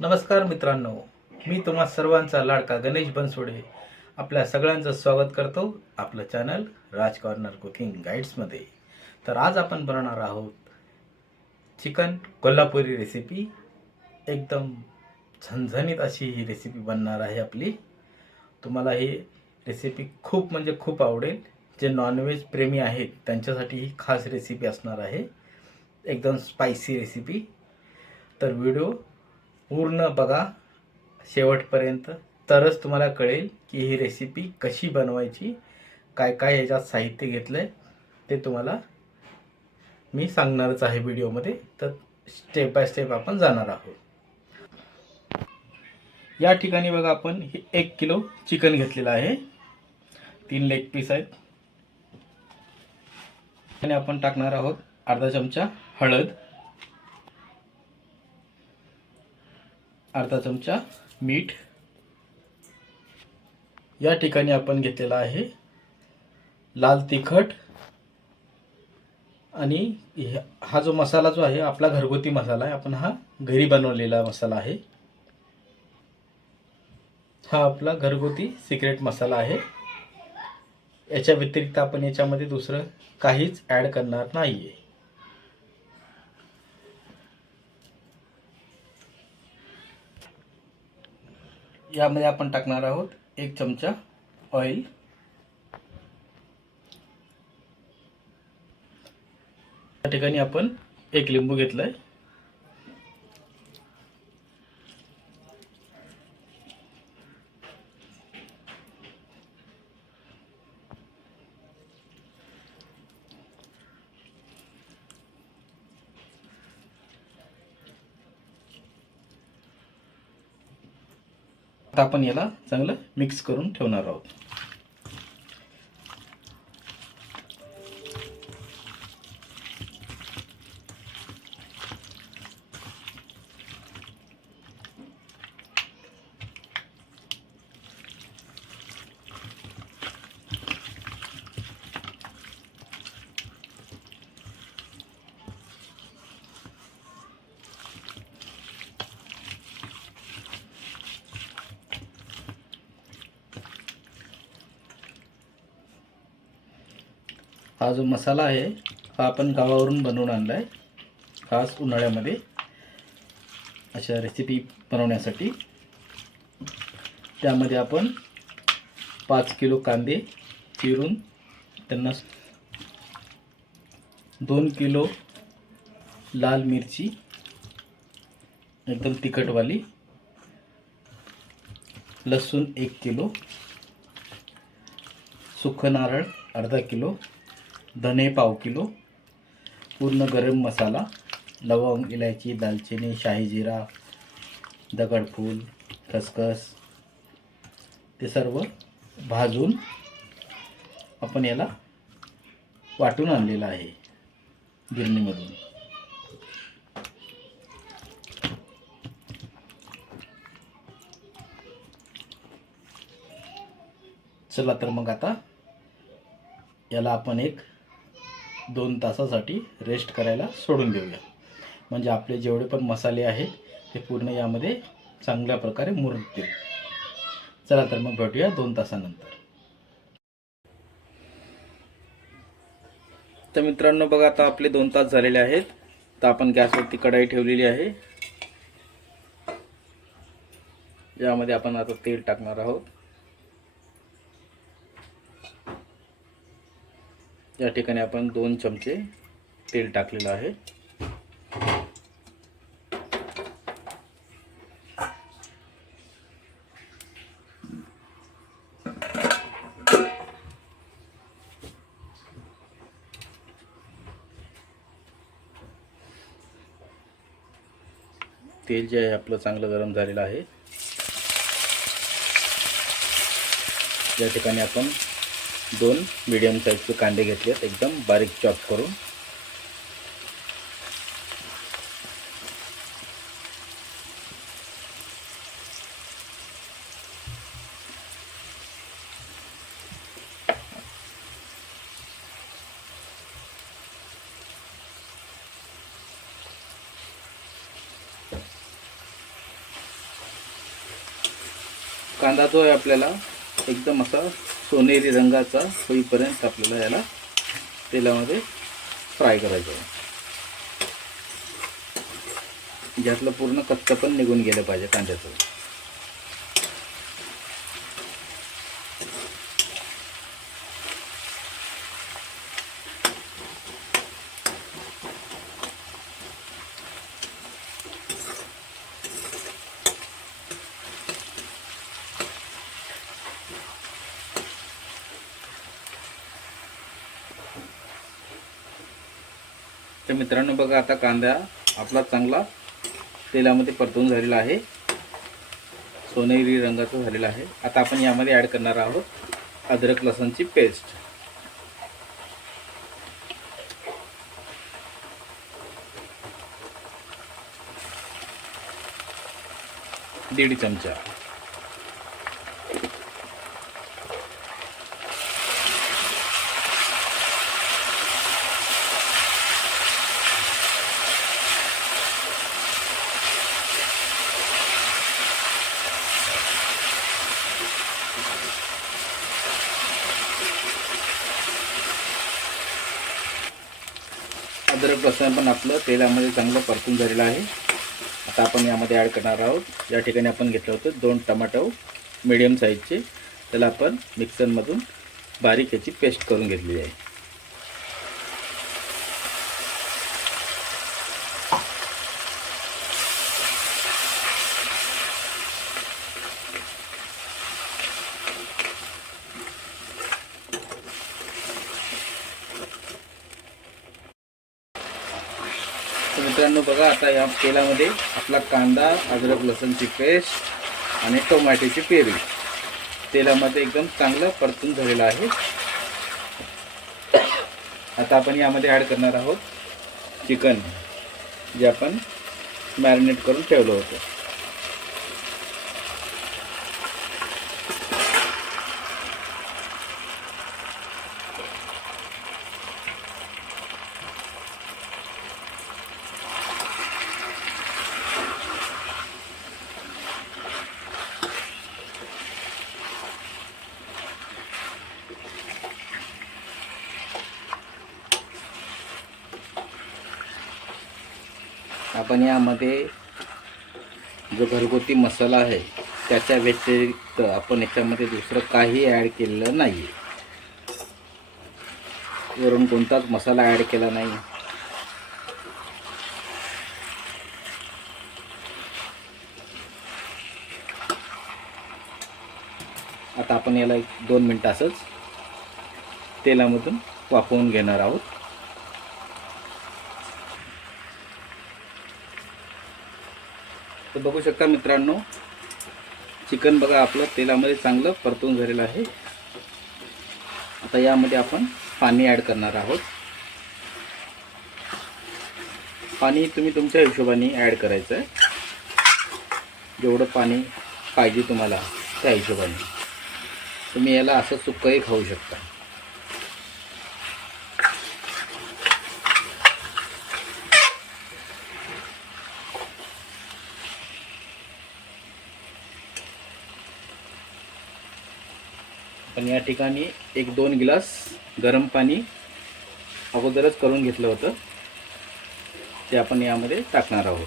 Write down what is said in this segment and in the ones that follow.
नमस्कार मित्रांनो मी तुम्हा सर्वांचा लाडका गणेश बनसोडे. आपल्या सगळ्यांचं स्वागत करतो आपलं चॅनल राज कॉर्नर कुकिंग गाईड्समध्ये तर आज आपण बनवणार आहोत चिकन कोल्हापुरी रेसिपी एकदम झणझणीत अशी ही रेसिपी बनणार आहे आपली. तुम्हाला ही रेसिपी खूप म्हणजे खूप आवडेल. जे नॉनव्हेज प्रेमी आहेत त्यांच्यासाठी ही खास रेसिपी असणार आहे. एकदम स्पायसी रेसिपी तर व्हिडिओ पूर्ण बघा शेवटपर्यंत. तरच तुम्हाला कळेल की ही रेसिपी कशी बनवायची काय काय याच्यात साहित्य घेतलं आहे ते तुम्हाला मी सांगणारच आहे व्हिडिओमध्ये. तर स्टेप बाय स्टेप आपण जाणार आहोत. या ठिकाणी बघा आपण हे एक किलो चिकन घेतलेलं आहे. तीन लेग पीस आहेत. आणि आपण टाकणार आहोत अर्धा चमचा हळद. अर्धा चमचा मीठ. या ठिकाणी आपण घेतलेला आहे लाल तिखट. आणि ह्या- हा जो मसाला जो आहे आपला घरगुती मसाला आहे. आपण हा घरी बनवलेला मसाला आहे. हा आपला घरगुती सिक्रेट मसाला आहे. याच्या व्यतिरिक्त आपण याच्यामध्ये दुसरं काहीच ॲड करणार नाही आहे यामध्ये आपण टाकणार आहोत एक चमचा ऑइल या ठिकाणी आपण एक लिंबू घेतलाय. आता आपण याला चांगलं मिक्स करून ठेवणार आहोत. हा जो मसाला आहे हा आपण गावावरून बनवून आणला आहे खास उन्हाळ्यामध्ये अशा रेसिपी बनवण्यासाठी. त्यामध्ये आपण पाच किलो कांदे चिरून त्यांना दोन किलो लाल मिरची एकदम तिखटवाली लसूण एक किलो सुख नारळ अर्धा किलो धने पाव किलो पूर्ण गरम मसाला लवंग इलायची दालचिनी शाही जिरा दगडफूल खसखस ते सर्व भाजून आपण याला वाटून आणलेलं आहे गिरणीमधून. चला तर मग आता याला आपण एक दोन तासासाठी रेस्ट करायला सोडून देऊया. म्हणजे आपले जेवढे पण मसाले आहेत ते पूर्ण यामध्ये चांगल्या प्रकारे मुरतील चला तर मग भेटूया दोन तासानंतर. तर मित्रांनो बघा आता आपले दोन तास झालेले आहेत. तर आपण गॅसवरती कढाई ठेवलेली आहे. यामध्ये आपण आता तेल टाकणार आहोत. या ठिकाणी आपण दोन चमचे तेल टाकलेलं आहे. तेल जे आहे आपलं चांगलं गरम झालेलं आहे. या ठिकाणी आपण दोन मीडियम साईजचे कांदे घेतलेत एकदम बारीक चॉप करून. कांदा जो आहे आपल्याला एकदम असा सोनेरी रंगाचा होईपर्यंत आपल्याला याला तेलामध्ये फ्राय करायचं आहे. ज्यातलं पूर्ण कच्चं पण निघून गेलं पाहिजे कांद्याचं. तर मित्रांनो बघा आता कांदा आपला चांगला तेलामध्ये परतून झालेला आहे. सोनेरी रंगाचा झालेला आहे. आता आपण यामध्ये ॲड करणार आहोत अद्रक लसणची पेस्ट दीड चमचा. अद्रक लसूण पण आपलं तेलामध्ये चांगलं परतून झालेलं आहे. आता आपण यामध्ये ॲड करणार आहोत. या ठिकाणी आपण घेतलं होतं दोन टमाटो मिडियम साईजचे त्याला आपण मिक्सरमधून बारीक याची पेस्ट करून घेतली आहे. मित्रांनो बघा आता या तेलामध्ये आपला कांदा अद्रक लसणची पेस्ट आणि टोमॅटोची पेरी. तेलामध्ये एकदम चांगलं परतून झालेलं आहे. आता आपण यामध्ये ॲड करणार आहोत चिकन जे आपण मॅरिनेट करून ठेवलं होतं. आपण यामध्ये जो घरगुती मसाला आहे त्याच्या व्यतिरिक्त आपण याच्यामध्ये दुसरं काही ॲड केलेलं नाही वरून कोणताच मसाला ॲड केला नाही. आता आपण याला एक दोन मिनटं असंच तेलामधून वाफवून घेणार आहोत. तर बघू शकता मित्रांनो चिकन बघा आपलं तेलामध्ये चांगलं परतून झालेलं आहे. आता यामध्ये आपण पाणी ॲड करणार आहोत. पाणी तुम्ही तुमच्या हिशोबाने ॲड करायचं आहे जेवढं पाणी पाहिजे तुम्हाला त्या हिशोबाने. तुम्ही याला असं सुक्कही खाऊ शकता. पण या ठिकाणी एक दोन गिलास गरम पाणी अगोदरच करून घेतलं होतं. ते आपण यामध्ये टाकणार आहोत.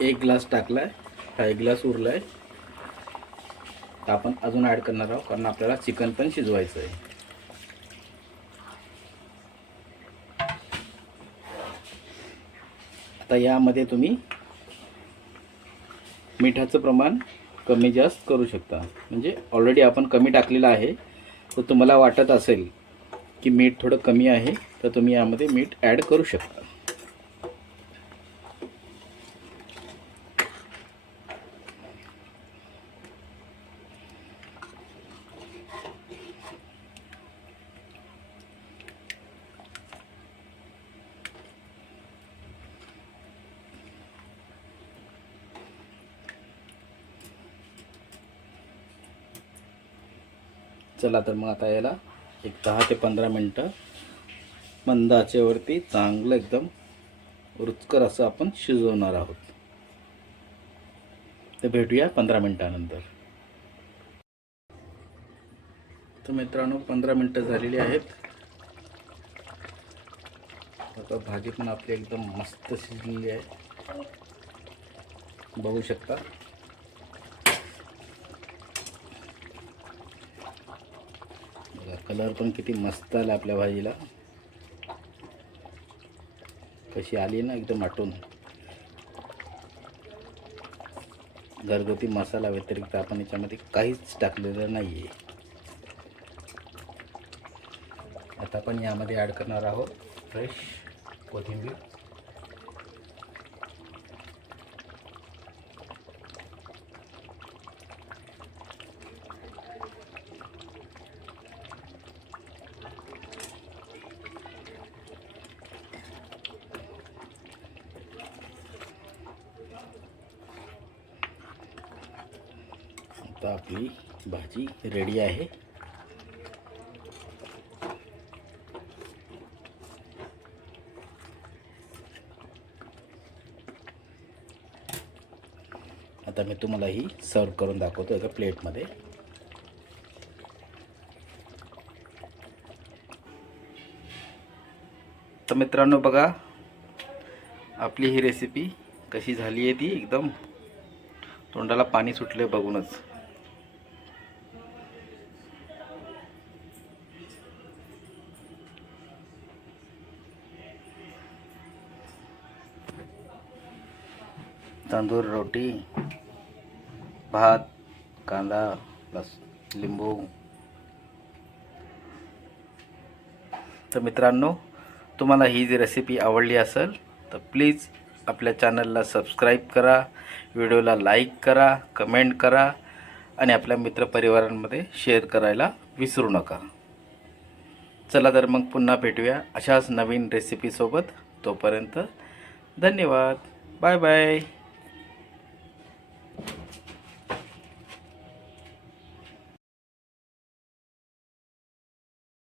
एक ग्लास टाकलाय हा एक ग्लास उरलाय. तर आपण अजून ॲड करणार आहोत कारण आपल्याला चिकन पण शिजवायचं आहे आता यामध्ये तुम्ही मिठाचं प्रमाण कमी जास्त करू शकता. म्हणजे ऑलरेडी आपण कमी टाकलेलं आहे. तर तुम्हाला वाटत असेल की मीठ थोडं कमी आहे तर तुम्ही यामध्ये मीठ ॲड करू शकता. चला तर मग आता याला एक दहा ते पंधरा मिनटं मंद आचेवरती चांगलं एकदम रुचकर असं आपण शिजवणार आहोत. तर भेटूया पंधरा मिनटानंतर. तर मित्रांनो पंधरा मिनटं झालेली आहेत. आता भाजी पण आपली एकदम मस्त शिजलेली आहे. बघू शकता बघा कलर पण किती मस्त आला आपल्या भाजीला. कशी आली ना एकदम आटून घरगुती मसाला व्यतिरिक्त आपण याच्यामध्ये काहीच टाकलेलं नाही आहे आता आपण यामध्ये ॲड करणार आहोत फ्रेश कोथिंबीर. आता आपली भाजी रेडी आहे. आता मी तुम्हाला ही सर्व करून दाखवतो एका प्लेटमध्ये तर मित्रांनो बघा आपली ही रेसिपी कशी झाली आहे ती एकदम. तोंडाला पाणी सुटले बघूनच. तंदूर रोटी भात कांदा प्लस लिंबू. तर मित्रांनो तुम्हाला ही जी रेसिपी आवडली असेल तर प्लीज आपल्या चॅनलला सबस्क्राईब करा व्हिडिओला लाईक करा कमेंट करा आणि आपल्या मित्रपरिवारांमध्ये शेअर करायला विसरू नका. चला तर मग पुन्हा भेटूया अशाच नवीन रेसिपीसोबत तोपर्यंत धन्यवाद. Bye bye